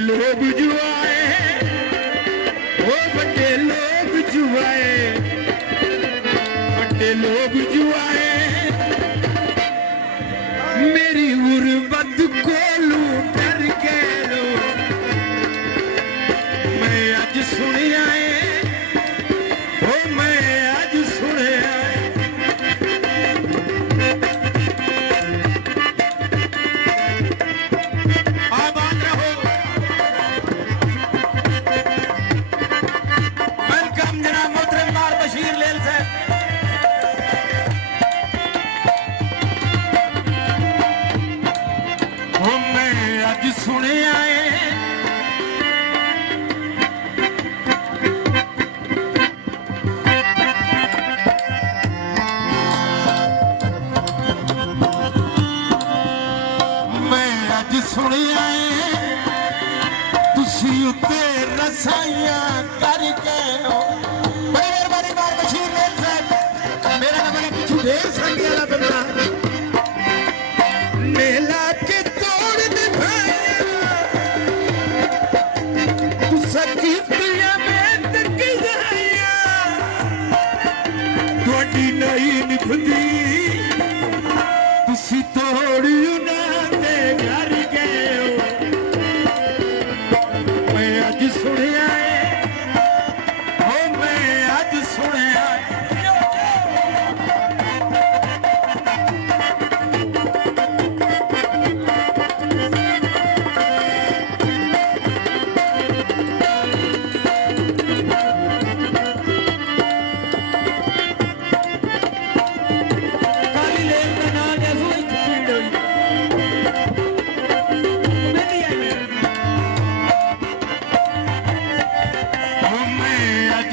लोग जो आए, ओ बड़े लोग जो आए, बड़े लोग जो आए, मेरी गुर्बत को लूट कर के लो। मैं आज सुने आए, ओ मैं आज सुने आए। आबाद रहो। वेलकम जनाब मोहतरम बार बशीर लेल साहब। आज सुने आए, मैं आज सुने आए, तुसी उत्ते रसाइयां करके हो। बड़ी मेहरबानी बार बशीर लेल साहब। मेरा नाम है पिछू ढेर संगी वाला बंदा मेला के तोड़ दे नहीं निभदी, तुसी तोड़ी ना दे घर गए हो। मैं आज सुने आए, ओ मैं आज सुने आए।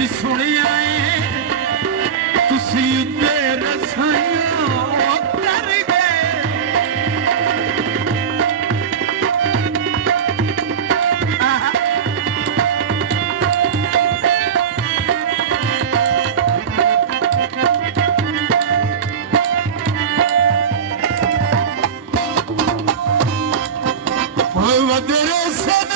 सुने आए, तुसी उत्ते रसाइयां कर गए। वदरे सन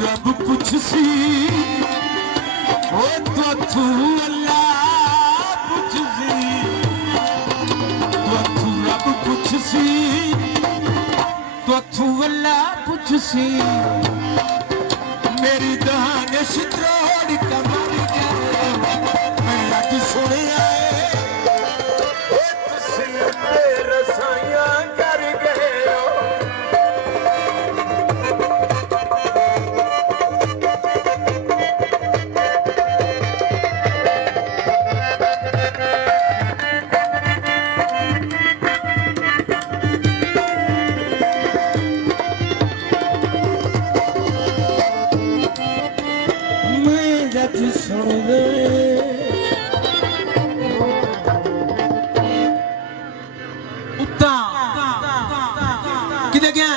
रब कुछ सी, ओ तू अल्लाह कुछ सी, तू रब कुछ सी, तू अल्लाह कुछ सी। मेरी दानिश तोड़ कमर गए, मैं आज सुने आए, ओ तुसी रसाइयां कर गए हो। सुन दे उता किधर गया